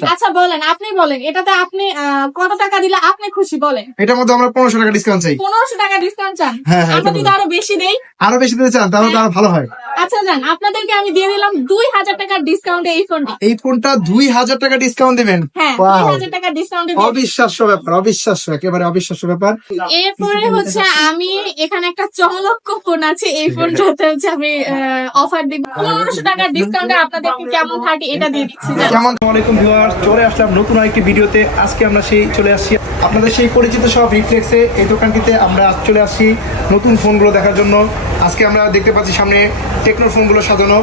আচ্ছা বলেন, আপনি বলেন এটাতে আপনি কত টাকা দিলে আপনি খুশি বলেন। এটার মধ্যে আমরা 1500 টাকা ডিসকাউন্ট চাই। 1500 টাকা ডিসকাউন্ট চান? হ্যাঁ, হ্যাঁ, আমরা এটা যদি আরো বেশি দেই? আরো বেশি দিতে চান তাহলে তো আরো ভালো হয়। আচ্ছা যান, আপনাদেরকে আমি দিয়ে দিলাম 2000 টাকার ডিসকাউন্টে এই ফোনটি। এই ফোনটা 2000 টাকা ডিসকাউন্ট দিবেন? হ্যাঁ, Wow! 2000 টাকা ডিসকাউন্টে। অবিশ্বাস্য ব্যাপার, অবিশ্বাস্য, একেবারে অবিশ্বাস্য ব্যাপার। এরপরে হচ্ছে আমি এখানে একটা চমলক্ষ ফোন আছে, এই ফোনটাতে হচ্ছে আমি অফার দিব 1500 টাকার ডিসকাউন্টে। আপনাদেরকে কেমন থাকে এটা দিয়ে দিচ্ছি। কেমন আলাইকুম ভিউয়ার্স, চলে আসলাম নতুন আরেকটি ভিডিওতে। আজকে আমরা চলে আসছি আপনাদের সেই পরিচিত সব রিফ্লেক্সে এই দোকানটিতে। আমরা চলে আসছি নতুন ফোনগুলো দেখার জন্য। আজকে আমরা দেখতে পাচ্ছি সামনে টেকনো ফোনগুলো সাজানো।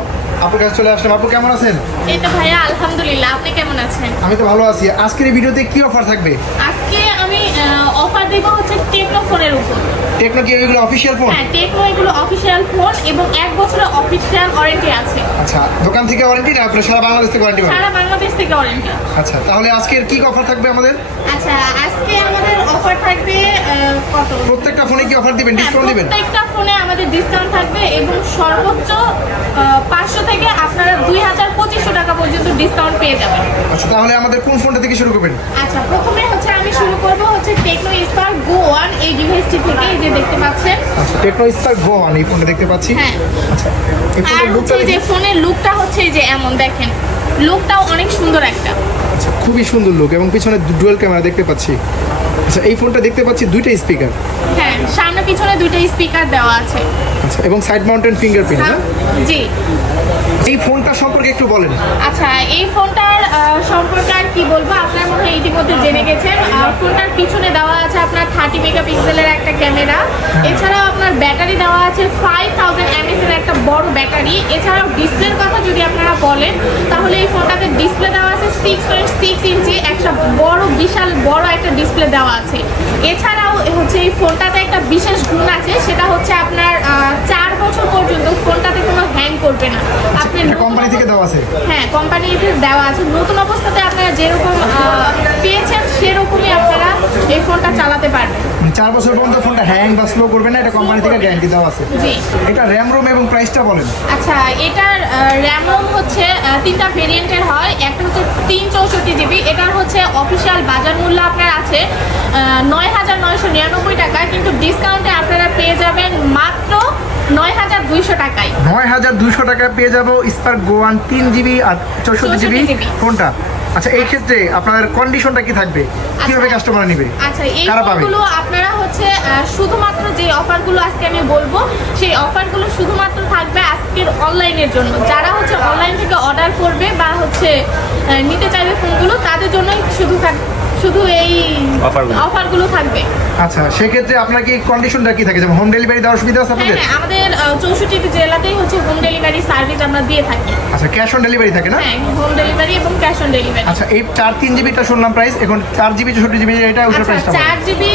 আপনার কাছে চলে আসলাম। আপু কেমন আছেন? এই তো ভাইয়া আলহামদুলিল্লাহ, আপনি কেমন আছেন? আমি তো ভালো আছি। আজকের এই ভিডিওতে কি অফার থাকবে? আজকে আমি অফার দেব হচ্ছে টেকনো ফোনের উপর। টেকনো কি এগুলো অফিশিয়াল ফোন? হ্যাঁ, টেকনো এগুলো অফিশিয়াল ফোন এবং 1 বছরের অফিশিয়াল ওয়ারেন্টি আছে। আচ্ছা, দোকান থেকে ওয়ারেন্টি না আপনার সারা বাংলাদেশ থেকে ওয়ারেন্টি? সারা বাংলাদেশ থেকে ওয়ারেন্টি। আচ্ছা, তাহলে আজকের কি অফার থাকবে আমাদের? আচ্ছা, আজকে আমাদের অফার থাকবে কত? প্রত্যেকটা ফোনে কি অফার দিবেন, ডিসকাউন্ট দিবেন? প্রত্যেকটা ফোনে আমাদের ডিসকাউন্ট থাকবে এবং সর্বোচ্চ 500 থেকে আপনারা 2200 টাকা পর্যন্ত ডিসকাউন্ট পেয়ে যাবেন। আচ্ছা, তাহলে আমাদের কোন ফোনটা থেকে শুরু করবেন? আচ্ছা, প্রথমে হচ্ছে আমি শুরু করব হচ্ছে টেকনো স্পার্ক গো 1 এই ডিভাইসটি থেকে। এই যে দেখতে পাচ্ছেন, আচ্ছা, টেকনো স্পার্ক গো 1 এই ফোনটা দেখতে পাচ্ছি। হ্যাঁ। আচ্ছা, এই আর ফোনের হচ্ছে লুকটা যে ফোনের লুকটা হচ্ছে এই যে এমন দেখেন, লুকটাও অনেক সুন্দর একটা। আচ্ছা, খুবই সুন্দর লুক এবং পিছনে ডুয়াল ক্যামেরা দেখতে পাচ্ছি। আচ্ছা, এই ফোনটা দেখতে পাচ্ছি দুইটা স্পিকার। হ্যাঁ, সামনে পিছনে দুইটা স্পিকার দেওয়া আছে। আচ্ছা, এবং সাইড মাউন্টেন ফিঙ্গারপ্রিন্ট। হ্যাঁ, জি। এই ফোনটা সম্পর্কে একটু বলেন। আচ্ছা, এই ফোনটার সম্পর্কে আর কি বলবো, আপনার মনে হয় ইতিমধ্যে জেনে গেছেন। ফোনটার পিছনে দেওয়া আছে আপনার 30 মেগাপিক্সেলের একটা ক্যামেরা। এছাড়াও আপনার ব্যাটারি দেওয়া আছে 5000 mAh এর একটা বড় ব্যাটারি। এছাড়াও ডিসপ্লের কথা যদি আপনারা বলেন তাহলে এই ফোনটাতে ডিসপ্লে দেওয়া আছে 6.6 ইঞ্চি, একটা বিশাল বড় একটা ডিসপ্লে দেওয়া আছে। এছাড়াও হচ্ছে এই ফোনটাতে একটা বিশেষ গুণ আছে, সেটা হচ্ছে আপনার 4 বছর পর্যন্ত ফোনটাতে কোনো হ্যাং করবে না। আপনি কোম্পানি থেকে দেওয়া আছে? হ্যাঁ, কোম্পানিতে দেওয়া আছে। নতুন অবস্থাতে আপনারা যেরকম পেয়েছেন সেরকমই আপনারা এই ফোনটা চালাতে পারবেন। 4 বছর পর্যন্ত ফোনটা হ্যাং বা স্লো করবে না, এটা কোম্পানি থেকে গ্যারান্টি দেওয়া আছে। জি। এটা র্যাম রোম এবং প্রাইসটা বলেন। আচ্ছা, এটার র্যাম রোম হচ্ছে 3টা ভেরিয়েন্টের হয়। একটা হচ্ছে 364 জিবি। এটার হচ্ছে অফিসিয়াল বাজার মূল্য আপনার আছে 9999 টাকা, কিন্তু ডিসকাউন্টে আপনারা পেয়ে যাবেন মাত্র 9200 টাকায়। 9200 টাকায় পেয়ে যাবো স্পার্ক গো 1 3 জিবি আর 64 জিবি 64 GB ফোনটা। আচ্ছা, এই ক্ষেত্রে আপনার কন্ডিশনটা কি থাকবে, কিভাবে কাস্টমার নেবে? আচ্ছা, এই কারা পাবে? ফোনগুলো আপনারা হচ্ছে শুধুমাত্র যে অফারগুলো আজকে আমি বলবো সেই অফারগুলো শুধুমাত্র থাকবে আজকের অনলাইনের জন্য। যারা হচ্ছে অনলাইন থেকে অর্ডার করবে বা হচ্ছে নিতে চাইবে ফোনগুলো, তাদের জন্যই শুধু এই অফারগুলো থাকবে। আচ্ছা, সেক্ষেত্রে আপনার কি কন্ডিশনটা কি থাকে, যেমন হোম ডেলিভারি দেওয়ার সুবিধা আছে আপনাদের? হ্যাঁ, আমাদের 64টি জেলাতেই হচ্ছে হোম ডেলিভারি সার্ভিস আমরা দিয়ে থাকি। আচ্ছা, ক্যাশ অন ডেলিভারি থাকে না? হ্যাঁ, হোম ডেলিভারি এবং ক্যাশ অন ডেলিভারি। আচ্ছা, এই 3 জিবিটা শুনলাম প্রাইস, এখন 4 জিবি 64 জিবি এটা ওটার আচ্ছা, প্রাইসটা 4 জিবি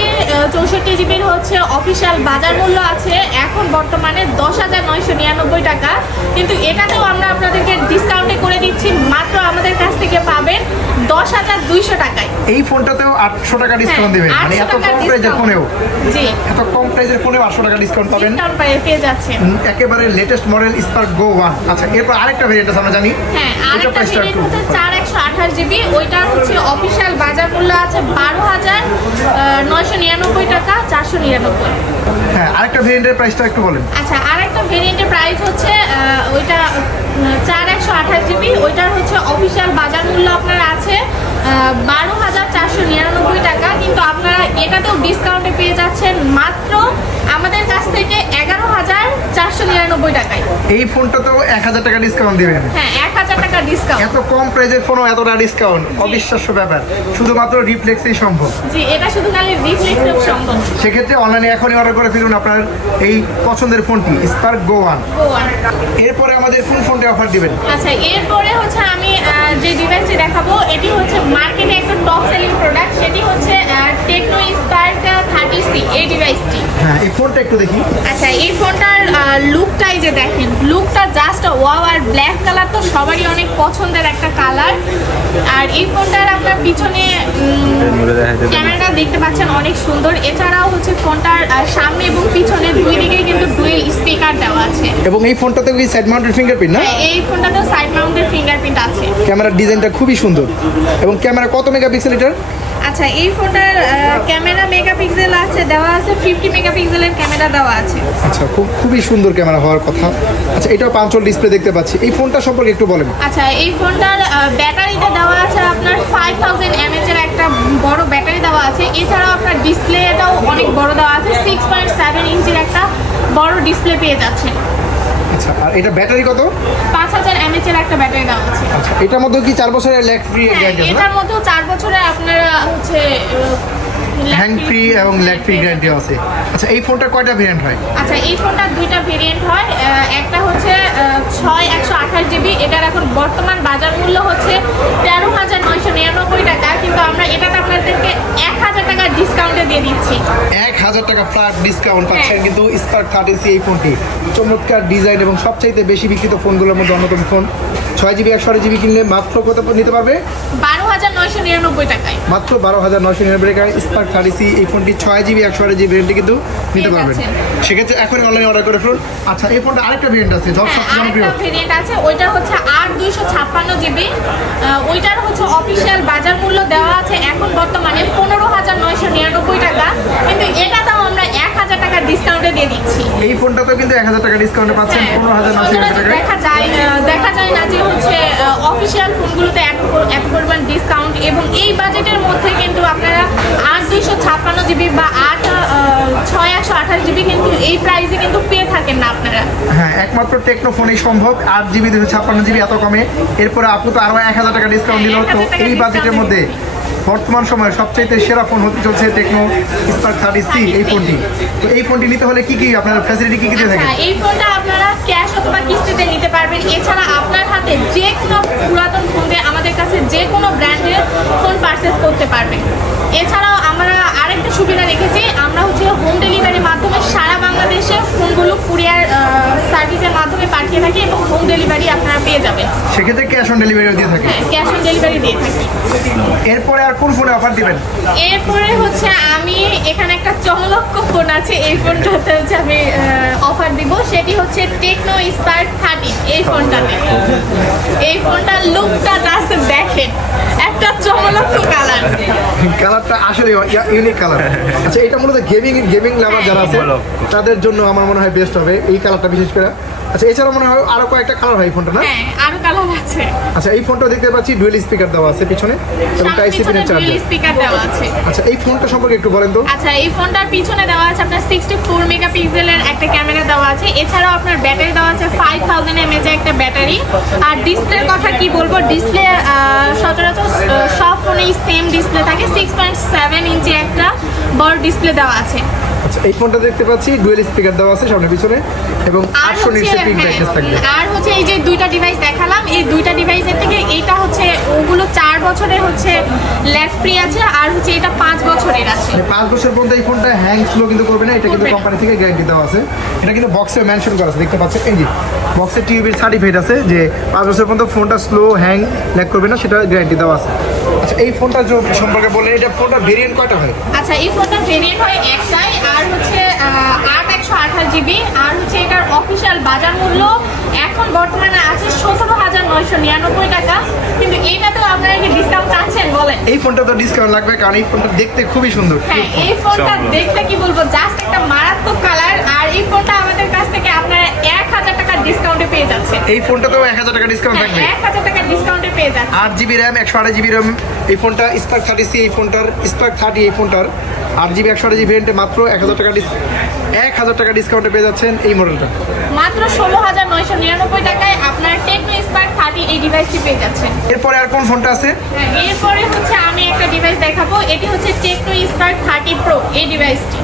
64 জিবির হচ্ছে অফিসিয়াল বাজার মূল্য আছে এখন বর্তমানে 10,999 টাকা, কিন্তু এটাতেও আমরা আপনাদেরকে ডিসকাউন্টে করে দিচ্ছি। মাত্র আমাদের কাছ থেকে পাবেন 10,200 টাকায়। এই ফোনটাতেও 800 টাকা ডিসকাউন্ট দিবেন? মানে এত কম প্রাইসের ফোনেও? জি, এত কম প্রাইসের ফোনেও 800 টাকা ডিসকাউন্ট পাবেন? ডিসকাউন্ট পেয়ে যাচ্ছেন। একেবারে লেটেস্ট মডেল স্পার্ক গো 1। আচ্ছা, এরপর আরেকটা ভেরিয়েন্ট আছে আমরা জানি। হ্যাঁ, আরেকটা ভেরিয়েন্ট হচ্ছে 4128 জিবি। ওইটার হচ্ছে অফিসিয়াল বাজার মূল্য আছে 12,999 টাকা 499। হ্যাঁ, আরেকটা ভেরিয়েন্টের প্রাইসটা একটু বলেন। আচ্ছা, আরেকটা ভেরিয়েন্টের প্রাইস হচ্ছে ওইটা 4128 জিবি। ওইটার হচ্ছে অফিসিয়াল বাজার মূল্য আপনার আছে 12,499 টাকা, কিন্তু আপনারা এটাতেও ডিসকাউন্টে পেয়ে যাচ্ছেন মাত্র আমাদের কাছ থেকে 11,499 টাকায়। এই ফোনটাতেও 1000 টাকা ডিসকাউন্ট দিবেন? হ্যাঁ, 1000 টাকা ডিসকাউন্ট। এত কম প্রাইসের ফোনও এতটা ডিসকাউন্ট, অবিশ্বাস্য ব্যাপার। শুধুমাত্র রিফ্লেক্সেই সম্ভব। জি, এটা শুধু খালি রিফ্লেক্সে সম্ভব। সেক্ষেত্রে অনলাইনে এখনই অর্ডার করে ফেলুন আপনার এই পছন্দের ফোনটি স্পার্ক গো 1। এরপরে আমাদের কোন ফোনটা অফার দিবেন? আচ্ছা, এরপরে হচ্ছে আমি যে ডিভাইসটি দেখাবো এটি হচ্ছে মার্কেটে একটা টপ সেলিং প্রোডাক্ট, সেটি হচ্ছে টেকনো স্পার্ক 30C এই ডিভাইসটি। হ্যাঁ, এই ফোনটা একটু দেখি। আচ্ছা, এই ফোনটার লুকটাই যে দেখেন, লুকটা জাস্ট ওয়াও। আর ব্ল্যাক কালার তো সবারই অনেক পছন্দের একটা কালার। আর এই ফোনটার আপনার পিছনে ক্যামেরাটা দেখতে পাচ্ছেন অনেক সুন্দর। এছাড়াও হচ্ছে ফোনটার সামনে এবং পিছনে দুই দিকেই কিন্তু ডুয়েল স্পিকার দেওয়া আছে। এবং এই ফোনটাতে কি সাইড মাউন্টেড ফিঙ্গারপ্রিন্ট না? হ্যাঁ, এই ফোনটাতেও সাইড মাউন্টেড ফিঙ্গারপ্রিন্ট আছে। ক্যামেরার ডিজাইনটা খুবই সুন্দর। এবং ক্যামেরা কত মেগাপিক্সেল এটার? আচ্ছা, এই ফোনটার ক্যামেরা মেগাপিক্সেল আছে দেওয়া আছে, 50 মেগাপিক্সেলের ক্যামেরা দেওয়া আছে। আচ্ছা, খুবই সুন্দর ক্যামেরা হওয়ার কথা। আচ্ছা, এটাও 5 ওয়াট ডিসপ্লে দেখতে পাচ্ছি। এই ফোনটা সম্পর্কে একটু বলেন। আচ্ছা, এই ফোনটার ব্যাটারিতে দেওয়া আছে আপনার 5000 mAh এর একটা বড় ব্যাটারি দেওয়া আছে। এছাড়াও আপনার ডিসপ্লেটাও অনেক বড় দেওয়া আছে, 6.7 ইঞ্চির একটা বড় ডিসপ্লে পেয়ে যাচ্ছে। আচ্ছা, আর এটা ব্যাটারি কত? 5000 mAh এর একটা ব্যাটারি দেওয়া আছে। আচ্ছা, এটার মধ্যে কি 4 বছরের ল্যাগ ফ্রি হ্যাঁ, গ্যারান্টি আছে? এটার মধ্যেও 4 বছরের আপনার হচ্ছে হ্যাং ফ্রি এবং ল্যাগ ফ্রি গ্যারান্টি আছে। আচ্ছা, এই ফোনটার কয়টা ভেরিয়েন্ট হয়? আচ্ছা, এই ফোনটার দুইটা ভেরিয়েন্ট হয়। একটা হচ্ছে 128 জিবি। এটার এখন বর্তমান বাজার মূল্য হচ্ছে 13,999 টাকা, কিন্তু আমরা এটাতে আপনাদেরকে 1000 টাকা ডিসকাউন্টে দিয়ে দিচ্ছি। 1000 টাকা ফ্ল্যাট ডিসকাউন্ট পাচ্ছেন কিন্তু স্পার্ক 30C এই ফোনটি। চমৎকার ডিজাইন এবং সবচাইতে বেশি বিক্রিত ফোনগুলোর মধ্যে অন্যতম ফোন। 6GB 128GB কিনলে মাত্র কত নিতে পারবে? 12,999 টাকায়। মাত্র 12,999 টাকায় স্পার্ক 30C এই ফোনটি 6GB 128GB ভেরিয়েন্টটি কিন্তু নিতে পারবেন। সেক্ষেত্রে এখন অনলাইনে অর্ডার করে ফেলুন। আচ্ছা, এই ফোনটা আরেকটা ভেরিয়েন্ট আছে, সবচেয়ে জনপ্রিয়। আরেকটা ভেরিয়েন্ট আছে, ওইটা হচ্ছে 8 256 জিবি। ওইটার হচ্ছে অফিসিয়াল বাজার মূল্য দেওয়া আছে এখন বর্তমানে 15,999 টাকা, কিন্তু এটাতেও আমরা 1000 টাকা ডিসকাউন্টে দিয়ে দিচ্ছি। এই ফোনটাতেও কিন্তু 1000 টাকা ডিসকাউন্টে পাচ্ছেন, হ্যাঁ, 15,999 টাকায়। দেখা যায় না যে হচ্ছে অফিসিয়াল ফোনগুলোতে এত পরিমাণ ডিসকাউন্ট। এবং এই বাজেটের মধ্যে কিন্তু আপনারা 8 256 জিবি বা 6 128 জিবি কিন্তু এই প্রাইসে কিন্তু পেয়ে থাকেন না আপনারা। হ্যাঁ, একমাত্র টেকনো ফোনেই সম্ভব 8GB 256GB এত কমে। এরপরে আপু তো আরো 1000 টাকা ডিসকাউন্ট দিল। তো 1000 টাকা এই বাজেটের discount মধ্যে বর্তমান সময়ে সবচাইতে সেরা ফোন হতে চলছে টেকনো স্পার্ক 30C এই ফোনটি। তো এই ফোনটি নিতে হলে কি আপনার ফ্যাসিলিটি কি দিয়ে থাকে? আচ্ছা, এই ফোনটা আপনারা ক্যাশ অথবা কিস্তিতে নিতে পারবেন। এছাড়া আপনার হাতে যে কোনো পুরাতন ফোন দিয়ে আমাদের কাছে যে কোনো ব্র্যান্ডের ফোন পারচেস করতে পারবেন। এছাড়াও আমরা আরেকটা সুবিধা রেখেছি, আমরা হচ্ছে হোম ডেলিভারির মাধ্যমে সারা বাংলাদেশে ফোনগুলো কুরিয়ার সার্ভিসের মাধ্যমে পাঠিয়ে থাকি এবং হোম ডেলিভারি আপনারা পেয়ে যাবেন। সেক্ষেত্রে ক্যাশ অন ডেলিভারিও দিয়ে থাকে। হ্যাঁ, ক্যাশ অন ডেলিভারি দিয়ে থাকি। এরপরে আর কোন ফোনে অফার দিবেন? এরপরে হচ্ছে আমি এখানে একটা চমলক্ষ ফোন আছে, এই ফোনটাতে হচ্ছে আমি অফার দিব। সেটি হচ্ছে টেকনো স্পার্ক 30। এই ফোনটাতে এই ফোনটার লুকটা জাস্ট দেখেন, একটা চমলক্ষ কালার। কালারটা আসলে ইউনিক কালার। আচ্ছা, এটা মূলত গেমিং লাভার যারা আছে তাদের জন্য আমার মনে হয় বেস্ট হবে এই কালারটা বিশেষ করে। আচ্ছা, এছাড়া মনে হয় আরো কয়েকটা কালার হয় এই ফোনটা না? হ্যাঁ, আরো কালার আছে। আচ্ছা, এই ফোনটা দেখতে পাচ্ছি ডুয়েল স্পিকার দেওয়া আছে পিছনে এবং টাইপ সি পিনের চার্জার। স্পিকার দেওয়া আছে। আচ্ছা, এই ফোনটা সম্পর্কে একটু বলেন তো। আচ্ছা, এই ফোনটার পিছনে দেওয়া আছে আপনার 64 মেগাপিক্সেলের একটা ক্যামেরা দেওয়া আছে। এছাড়াও আপনার ব্যাটারি দেওয়া আছে 5000 mAh একটা ব্যাটারি। আর ডিসপ্লের কথা কি বলবো, ডিসপ্লে সচরাচর সব ফোনেই সেম ডিসপ্লে থাকে, 6.7 ইঞ্চি একটা বড় ডিসপ্লে দেওয়া আছে। আচ্ছা, এই ফোনটা দেখতে পাচ্ছি ডুয়েল স্পিকার দেওয়া আছে সামনে পিছনে এবং 800 নিটসের পিক ব্রাইটনেস থাকবে। আর হচ্ছে এই যে দুইটা ডিভাইস দেখালাম, এই দুইটা ডিভাইসের থেকে এইটা হচ্ছে ওগুলো 4 বছরের হচ্ছে ল্যাগ ফ্রি আছে, আর হচ্ছে এটা 5 বছরের আছে। 5 বছর পর্যন্ত এই ফোনটা হ্যাং স্লো কিন্তু করবে না, এটা কিন্তু কোম্পানি থেকে গ্যারান্টি দেওয়া আছে। এটা কিন্তু বক্সে মেনশন করা আছে, দেখতে পাচ্ছেন এই যে বক্সে টিউবির সার্টিফিকেট আছে যে 5 বছর পর্যন্ত ফোনটা স্লো হ্যাং ল্যাগ করবে না, সেটা গ্যারান্টি দেওয়া আছে। আচ্ছা, এই ফোনটা সম্পর্কে বললেন, এটা ফোনটা ভেরিয়েন্ট কয়টা হয়? আচ্ছা, এই ফোনটার ভেরিয়েন্ট হয় একটাই, আর হচ্ছে 8 128GB। আর হচ্ছে এটার অফিসিয়াল বাজার মূল্য এখন বর্তমানে আছে 17,999 টাকা, কিন্তু এইটাতেও আপনারা কি ডিসকাউন্ট চাচ্ছেন বলেন? এই ফোনটা তো ডিসকাউন্ট লাগবে, কারণ এই ফোনটা দেখতে খুবই সুন্দর। হ্যাঁ, এই ফোনটা দেখতে কি বলবো, জাস্ট একটা মারাত্মক কালার। আর এই ফোনটা আমাদের কাছ থেকে আপনারা 1000 টাকা ডিসকাউন্টে পেয়ে যাচ্ছেন। এই ফোনটাতেও 1000 টাকা ডিসকাউন্ট থাকবে। 1000 টাকা ডিসকাউন্টে পেয়ে যাচ্ছেন। 8GB র্যাম 128GB র্যাম এই ফোনটা স্পার্ক 30C এই ফোনটার স্পার্ক 30 এই ফোনটার 8GB 128GB ভেরিয়েন্টে মাত্র 1000 টাকা ডিসকাউন্টে পেয়ে যাচ্ছেন এই মডেলটা। মাত্র 16,999 টাকায় আপনার টেকনো স্পার্ক 30 এই ডিভাইসটি পেয়ে যাচ্ছেন। এরপরে আর কোন ফোনটা আছে? হ্যাঁ, এরপরে হচ্ছে আমি একটা ডিভাইস দেখাবো, এটি হচ্ছে টেকনো স্পার্ক 30 প্রো এই ডিভাইসটি।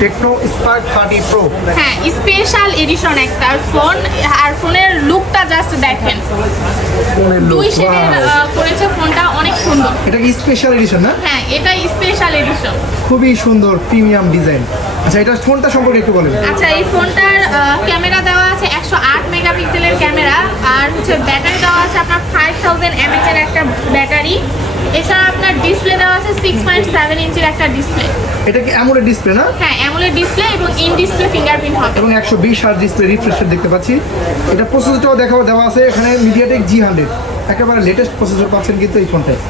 Tecno Spark 30 pro. হ্যাঁ, স্পেশাল এডিশন একটা ফোন। আর ফোনের লুকটা জাস্ট দেখেন, দুই শেডের করেছে ফোনটা, অনেক সুন্দর। এটা কি স্পেশাল এডিশন না? হ্যাঁ, এটা স্পেশাল এডিশন। খুবই সুন্দর প্রিমিয়াম ডিজাইন। আচ্ছা, এটা ফোনটা সম্পর্কে একটু বলেন। আচ্ছা, এই ফোনটার ক্যামেরা দেওয়া আছে 108 মেগাপিক্সেলের ক্যামেরা, আর হচ্ছে ব্যাটারি দেওয়া আছে আপনার 5000 mAh এর একটা ব্যাটারি। এছাড়া আপনার ডিসপ্লে দেওয়া আছে 6.7 ইঞ্চির একটা ডিসপ্লে। এটা কি অ্যামোলেড ডিসপ্লে না? হ্যাঁ, অ্যামোলেড ডিসপ্লে এবং ইন ডিসপ্লে ফিঙ্গারপ্রিন্ট হবে। এবং 120 হার্জ ডিসপ্লে রিফ্রেশ রেট দেখতে পাচ্ছি। এটা প্রসেসরটাও দেওয়া আছে এখানে মিডিয়াটেক G100, একেবারে লেটেস্ট প্রসেসর পাচ্ছেন কিন্তু এই ফোনটায়।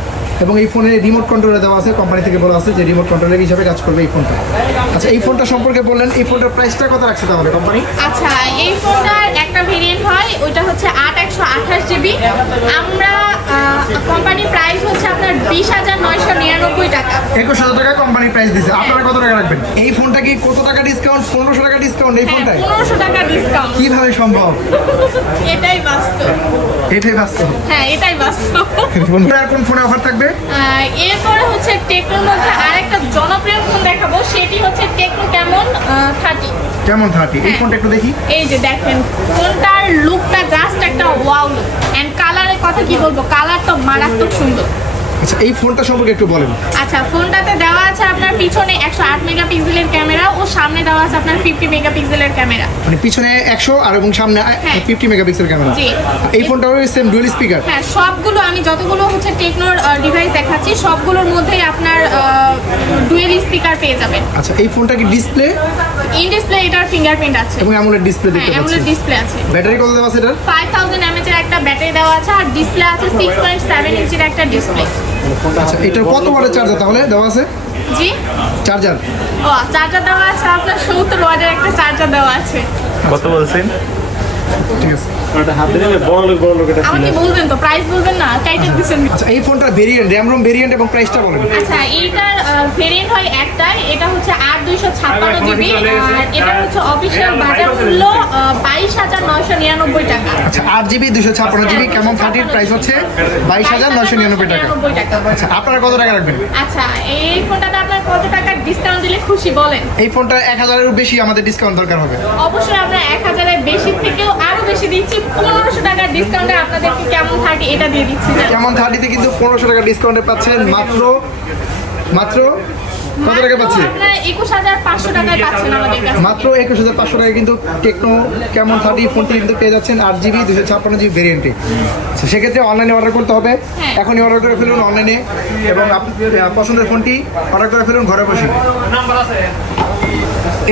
এবং এই ফোনে রিমোট কন্ট্রোলার দেওয়া আছে, কোম্পানি থেকে বলা আছে যে রিমোট কন্ট্রোলার হিসাবে কাজ করবে এই ফোনটা। আচ্ছা, এই ফোনটা সম্পর্কে বললেন, এই ফোনটার প্রাইসটা কত রাখছে তাহলে কোম্পানি? আচ্ছা, এই ফোনটার একটা ভেরিয়েন্ট হয়, ওইটা হচ্ছে 8/128 জিবি। আমরা কোম্পানি প্রাইস হচ্ছে আপনার 20,999 টাকা। 21,000 টাকা কোম্পানি প্রাইস দিছে। আপনারা কত টাকা রাখবেন? এই ফোনটা কি কত টাকা ডিসকাউন্ট? 1500 টাকা ডিসকাউন্ট এই হ্যাঁ, ফোনটায়? 1500 টাকা ডিসকাউন্ট। কিভাবে সম্ভব? এটাই বাস্তব। এটাই বাস্তব। হ্যাঁ, এটাই বাস্তব। আর কোন ফোনে অফার থাকবে? এরপরে হচ্ছে টেকনোর মধ্যে আরেকটা জনপ্রিয় ফোন দেখাবো, সেটি হচ্ছে টেকনো ক্যামন 30। কেমন 30? এই ফোনটা একটু দেখি। এই যে দেখেন, ফোনটার লুকটা জাস্ট একটা ওয়াও লুক। এন্ড কালারের কথা কি বলবো, কালার তো মারাত্মক সুন্দর। আচ্ছা, এই ফোনটা সম্পর্কে একটু বলেন। আচ্ছা, ফোনটাতে দেওয়া আছে আপনার পিছনে 108 মেগাপিক্সেলের ক্যামেরা ও সামনে দেওয়া আছে আপনার 50 মেগাপিক্সেলের ক্যামেরা। মানে পিছনে 100 আর এবং সামনে 50 মেগাপিক্সেল ক্যামেরা। জি। এই ফোনটাও সেম ডুয়াল স্পিকার। হ্যাঁ, সবগুলো আমি যতগুলো হচ্ছে টেকনোর ডিভাইস দেখাচ্ছি সবগুলোর মধ্যেই আপনার ডুয়েল স্পিকার পেয়ে যাবেন। আচ্ছা, এই ফোনটা কি ডিসপ্লে? ইন ডিসপ্লে এটার ফিঙ্গারপ্রিন্ট আছে। এবং অ্যামোলেড ডিসপ্লে দেখতে পাচ্ছি। অ্যামোলেড ডিসপ্লে আছে। ব্যাটারি কত দেওয়া আছে এটার? 5000 mAh এর একটা ব্যাটারি দেওয়া আছে, আর ডিসপ্লে আছে 6.7 ইঞ্চির একটা ডিসপ্লে। আচ্ছা, এটার কত ওয়াটের চার্জার তাহলে দেওয়া আছে? জি, চার্জার ও চার্জার দেওয়া আছে আপনার 70 ওয়াটের একটা চার্জার দেওয়া আছে। কত বলছেন? ঠিক আছে। হাত দিলে বড় লোক এটা আমাকে বলবেন তো, প্রাইস বলবেন না, কাইটা দিচ্ছেন। আচ্ছা, এই ফোনটার ভেরিয়েন্ট, র্যাম রোম ভেরিয়েন্ট এবং প্রাইসটা বলেন। আচ্ছা, এইটার ভেরিয়েন্ট হয় একটাই, এটা হচ্ছে 8/256 জিবি, আর এটা হচ্ছে অফিসিয়াল বাজার মূল্য 22,999 টাকা। আচ্ছা, 8GB 256GB কেমন 30 প্রাইস হচ্ছে 22,999 টাকা। 22,999 টাকা। আচ্ছা, আপনারা কত টাকা রাখবেন? আচ্ছা, এই ফোনটাতে আপনার কত টাকা ডিসকাউন্ট দিলে খুশি বলেন? এই ফোনটা 1000-এর বেশি আমাদের ডিসকাউন্ট দরকার হবে। অবশ্যই আমরা 1000-এর বেশি থেকেও আরো বেশি দিচ্ছি। 1500 টাকার ডিসকাউন্টে আপনাদেরকে কেমন 30 এটা দিয়ে দিচ্ছি। কেমন 30-তে কিন্তু 1500 টাকা ডিসকাউন্টে পাচ্ছেন। মাত্র কত টাকা পাচ্ছি? আপনারা 21,500 টাকায় পাচ্ছেন আমাদের কাছে। মাত্র 21,500 টাকা কিন্তু টেকনো কেমন 30 ফোনটি কিন্তু পেয়ে যাচ্ছেন 8GB 256GB ভেরিয়েন্টে। সেক্ষেত্রে অনলাইনে অর্ডার করতে হবে। হ্যাঁ। এখনই অর্ডার করে ফেলুন অনলাইনে, এবং পছন্দের ফোনটি অর্ডার করে ফেলুন ঘরে বসে।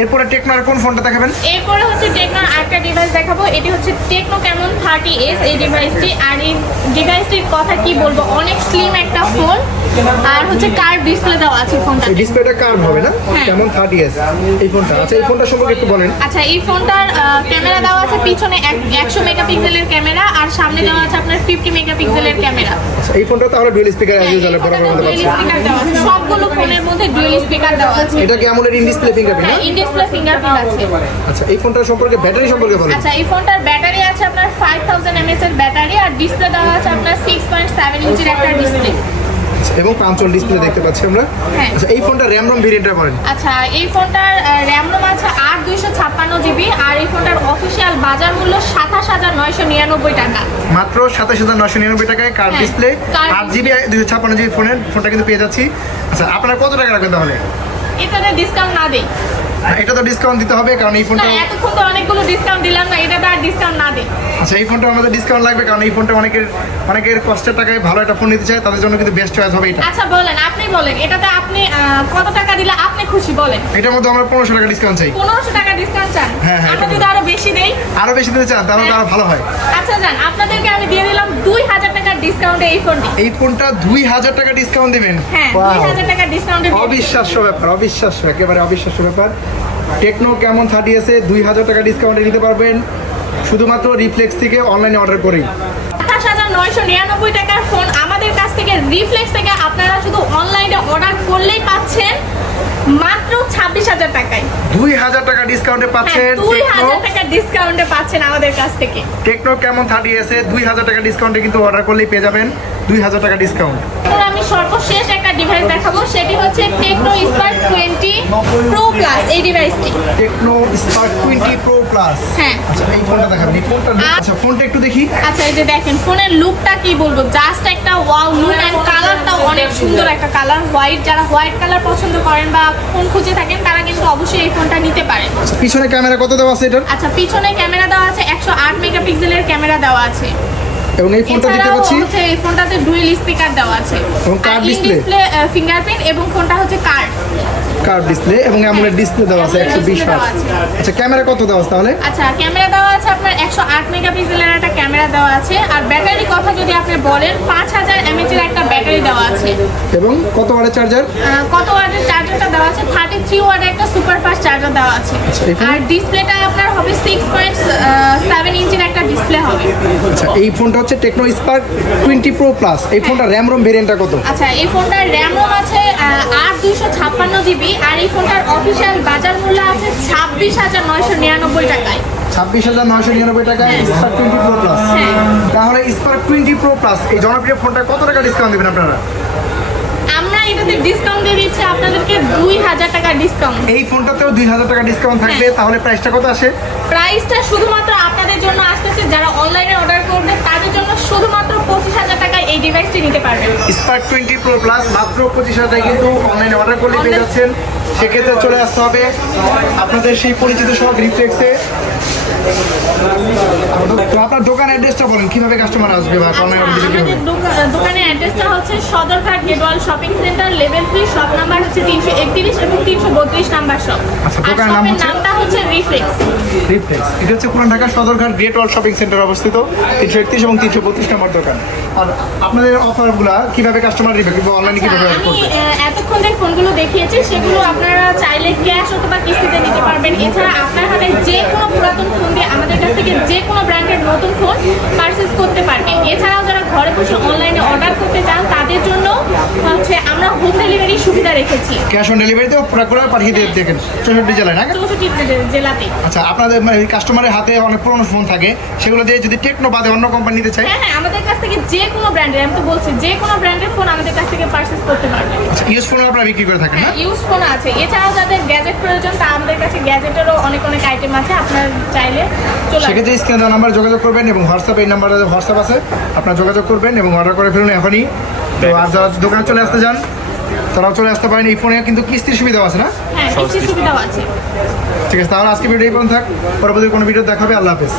এরপরে টেকনো আর কোন ফোনটা দেখাবেন? এরপরে হচ্ছে টেকনোর আরেকটা ডিভাইস দেখাবো, এটি হচ্ছে টেকনো ক্যামন 30s এই ডিভাইসটি। আর এই ডিভাইসটির কথা কি বলবো, অনেক স্লিম একটা ফোন, আর হচ্ছে কার্ভ ডিসপ্লে দেওয়া আছে ফোনটা। এই ডিসপ্লেটা কার্ভ হবে না? হ্যাঁ। কেমন 30s এই ফোনটা। আচ্ছা, এই ফোনটা সম্পর্কে একটু বলেন। আচ্ছা, এই ফোনটার ক্যামেরা দেওয়া আছে পিছনে 100 মেগাপিক্সেলের ক্যামেরা, আর সামনে দেওয়া আছে আপনার 50 মেগাপিক্সেলের ক্যামেরা। আচ্ছা, এই ফোনটা তাহলে ডুয়াল স্পিকার অ্যাজ ইউজুয়াল বরাবর মধ্যে ডুয়েল পাচ্ছেন। স্পিকার দেওয়া আছে, সবগুলো ফোনের মধ্যে ডুয়েল স্পিকার দেওয়া আছে। এটা কি অ্যামোলেড ইন ডিসপ্লে ফিঙ্গারপ্রিন্ট না? ইন ডিসপ্লে ফিঙ্গারপ্রিন্ট আছে। আচ্ছা, এই ফোনটার সম্পর্কে ব্যাটারি সম্পর্কে বলেন। আচ্ছা, এই ফোনটার ব্যাটারি আছে আপনার 5000 mAh এর ব্যাটারি, আর ডিসপ্লে দেওয়া আছে আপনার 6.7 ইঞ্চির একটা ডিসপ্লে এবং পাঁচল ডিসপ্লে দেখতে পাচ্ছি আমরা। হ্যাঁ। আচ্ছা, এই ফোনটা র্যাম রোম ভেরিয়েন্টটা বলেন। আচ্ছা, এই ফোনটার র্যাম রোম আছে 8/256GB, আর এই ফোনটার অফিসিয়াল বাজার মূল্য 27,999 টাকা। মাত্র 27,999 টাকায় কার্ভ হ্যাঁ, ডিসপ্লে কার্ভ 8GB 256GB ফোনটা কিন্তু পেয়ে যাচ্ছি। আচ্ছা, আপনারা কত টাকা রাখবেন তাহলে? এটাতে ডিসকাউন্ট না দেই এটা তো ডিসকাউন্ট দিতে হবে, কারণ এই না, ফোনটা এতক্ষণ তো অনেকগুলো ডিসকাউন্ট দিলাম না, এটাতে আর ডিসকাউন্ট না দেই। আচ্ছা, এই ফোনটা আমাদের ডিসকাউন্ট লাগবে, কারণ এই ফোনটা অনেকের কষ্টের টাকায় ভালো একটা ফোন নিতে চায়, তাদের জন্য কিন্তু বেস্ট চয়েস হবে এটা। আচ্ছা, বলেন, আপনি বলেন, এটাতে আপনি কত টাকা দিলে আপনি খুশি বলেন? এটার মধ্যে আমরা 1500 টাকা ডিসকাউন্ট চাই। 1500 টাকা ডিসকাউন্ট চান? হ্যাঁ, হ্যাঁ, আমরা এটা যদি আরো বেশি দেই? আরো বেশি দিতে চান তাহলে তো আরো ভালো হয়। আচ্ছা, যান, আপনাদেরকে আমি দিয়ে দিলাম 2000 টাকার ডিসকাউন্টে এই ফোনটি। এই ফোনটা 2000 টাকা ডিসকাউন্ট দিবেন? হ্যাঁ, Wow! 2000 টাকার ডিসকাউন্টে অবিশ্বাস্য ব্যাপার, অবিশ্বাস্য, একেবারে অবিশ্বাস্য ব্যাপার। টেকনো কেমন 30s 2000 টাকা ডিসকাউন্টে নিতে পারবেন শুধুমাত্র রিফ্লেক্স থেকে অনলাইনে অর্ডার করেই। 27,999 টাকার ফোন আমাদের কাছ থেকে রিফ্লেক্স থেকে আপনারা শুধু অনলাইনে অর্ডার করলেই পাচ্ছেন মাত্র 26,000 টাকায়। 2000 টাকা ডিসকাউন্টে পাচ্ছেন। 2000 টাকা ডিসকাউন্টে পাচ্ছেন আমাদের কাছ থেকে। টেকনো কেমন 30s 2000 টাকা ডিসকাউন্টে কিন্তু অর্ডার করলেই পেয়ে যাবেন 2000 টাকা ডিসকাউন্ট। তো আমি সর্বশেষ একটা ডিভাইস দেখাবো, সেটি হচ্ছে টেকনো স্পার্ক 20 প্রো প্লাস এই ডিভাইসটি। Tecno Spark 20 pro plus. হ্যাঁ। আচ্ছা, এই ফোনটা দেখাবেন। এই ফোনটা আচ্ছা, ফোনটা একটু দেখি। আচ্ছা, এই যে দেখেন, ফোনের লুকটা কি বলবো, জাস্ট একটা ওয়াও লুক, এন্ড কালারটা অনেক একটা কালার হোয়াইট। যারা হোয়াইট কালার পছন্দ করেন বা ফোন খুঁজে থাকেন তারা কিন্তু অবশ্যই এই ফোনটা নিতে পারেন। পিছনে ক্যামেরা কত দেওয়া আছে এটার? আচ্ছা, পিছনে ক্যামেরা দেওয়া আছে 108 মেগাপিক্সেলের ক্যামেরা দেওয়া আছে। এবং এই ফোনটা দেখতে এছাড়াও পাচ্ছি হচ্ছে এই ফোনটাতে ডুয়েল স্পিকার দেওয়া আছে এবং কার্ভ ডিসপ্লে, ফিঙ্গারপ্রিন্ট এবং ফোনটা হচ্ছে কার্ভ ডিসপ্লে এবং অ্যামোলেড ডিসপ্লে দেওয়া আছে 120 হার্জ। আচ্ছা ক্যামেরা কত দেওয়া আছে তাহলে? আচ্ছা, ক্যামেরা দেওয়া আছে আপনার 108 মেগাপিক্সেলের একটা ক্যামেরা দেওয়া আছে। আর ব্যাটারি কথা যদি আপনি বলেন 5000 mAh এর একটা ব্যাটারি দেওয়া আছে। এবং কত ওয়াটের চার্জার? কত ওয়াটের চার্জারটা দেওয়া আছে? 33 ওয়াটের একটা সুপার ফাস্ট চার্জার দেওয়া আছে। এই ফোন? আর ডিসপ্লেটা আপনার হবে 6.7 ইঞ্চির একটা ডিসপ্লে হবে। আচ্ছা এই ফোনটা হচ্ছে টেকনো স্পার্ক 20 প্রো প্লাস। এই ফোনটা র্যাম রোম ভেরিয়েন্টটা কত? আচ্ছা, এই ফোনটার র্যাম রোম আছে 8 জিবি আর এই ফোনটার অফিসিয়াল বাজার মূল্য আছে 26,999 টাকায়। 26,999 টাকায় স্পার্ক 20 প্রো প্লাস। হ্যাঁ। তাহলে স্পার্ক 20 প্রো প্লাস এই জনপ্রিয় ফোনটা কত টাকা ডিসকাউন্ট দিবেন আপনারা? আমরা এটাতে ডিসকাউন্ট দিয়ে দিচ্ছি আপনাদেরকে 2000 টাকা ডিসকাউন্ট। এই ফোনটাতেও 2000 টাকা ডিসকাউন্ট থাকবে। তাহলে প্রাইসটা কত আসে? প্রাইসটা শুধুমাত্র আপনাদের জন্য আসতেছে, যারা অনলাইনে অর্ডার করবে তাদের জন্য শুধুমাত্র 25,000 টাকায় এই ডিভাইসটি নিতে পারবেন। স্পার্ক 20 প্রো প্লাস মাত্র 25,000 টাকায় কিন্তু অনলাইনে অর্ডার করলে পেয়ে যাচ্ছেন। সেক্ষেত্রে চলে আসতে হবে আপনাদের সেই পরিচিত সব রিফ্লেক্সে। তো আপনার দোকান অ্যাড্রেসটা বলেন, কিভাবে কাস্টমার আসবে বা অনলাইন অর্ডার দিতে আমাদের কিভাবে? দোকানের অ্যাড্রেসটা হচ্ছে সদরঘাট গেটওয়াল shopping centre level 3, shop number হচ্ছে 331 এবং 332 নাম্বার শপ। আচ্ছা, আর দোকানের নাম শপের হচ্ছে? নামটা হচ্ছে রিফ্লেক্স। রিফ্লেক্স। এটা হচ্ছে পুরান ঢাকা সদরঘাট গ্রেট ওয়াল শপিং সেন্টার অবস্থিত 331 এবং 332 নম্বর দোকান। আর আপনাদের অফারগুলো কিভাবে কাস্টমার দিবে কিংবা অনলাইনে কিভাবে অর্ডার আমি করবে? এতক্ষণ যে ফোনগুলো দেখিয়েছি সেগুলো আপনারা চাইলে ক্যাশ অথবা কিস্তিতে নিতে পারবেন। এছাড়া আপনার হাতে যে কোনো পুরাতন ফোন দিয়ে আমাদের কাছ থেকে যে কোনো ব্র্যান্ডের নতুন ফোন পারচেজ করতে পারবেন। এছাড়াও যারা ঘরে বসে অনলাইনে অর্ডার করতে চান তাদের জন্য হচ্ছে আমরা হোম ডেলিভারি সুবিধা রেখেছি ক্যাশ অন ডেলিভারিতেও প্রোডাক্ট করে পাঠিয়ে দিয়ে দেখেন 64 জেলায় না? 64 জেলাতে। আচ্ছা আপনাদের কাস্টমারের হাতে অনেক পুরনো ফোন থাকে, সেগুলো দিয়ে যদি টেকনো বাদে অন্য কোম্পানি নিতে চাই? হ্যাঁ, আমাদের কাছ থেকে যে কোনো ব্র্যান্ডের, আমি তো বলছি যে কোনো ব্র্যান্ডের ফোন আমাদের কাছ থেকে পারচেজ করতে পারবেন। আচ্ছা ইউজ ফোন আপনারা বিক্রি করে থাকেন না? হ্যাঁ, ইউজ ফোন আছে। এছাড়াও যাদের গ্যাজেট প্রয়োজন তা আমাদের কাছে গ্যাজেটেরও অনেক আইটেম আছে, আপনার চাইলে চলে আসবেন। সেক্ষেত্রে স্ক্রিনে দেওয়া নাম্বার যোগাযোগ করবেন এবং হোয়াটসঅ্যাপ এই নাম্বারে হোয়াটসঅ্যাপ আছে, আপনারা যোগাযোগ করবেন এবং অর্ডার করে ফেলুন এখনই। তো আর যারা দোকানে চলে আসতে যান তারাও চলে আসতে পারেন। এই ফোনে কিন্তু কিস্তির সুবিধা আছে না? হ্যাঁ, কিস্তির সুবিধাও আছে। ঠিক আছে, তাহলে আজকে ভিডিও এই পর্যন্ত থাক। পরবর্তী কোনো ভিডিও দেখাবে। আল্লাহ হাফেজ।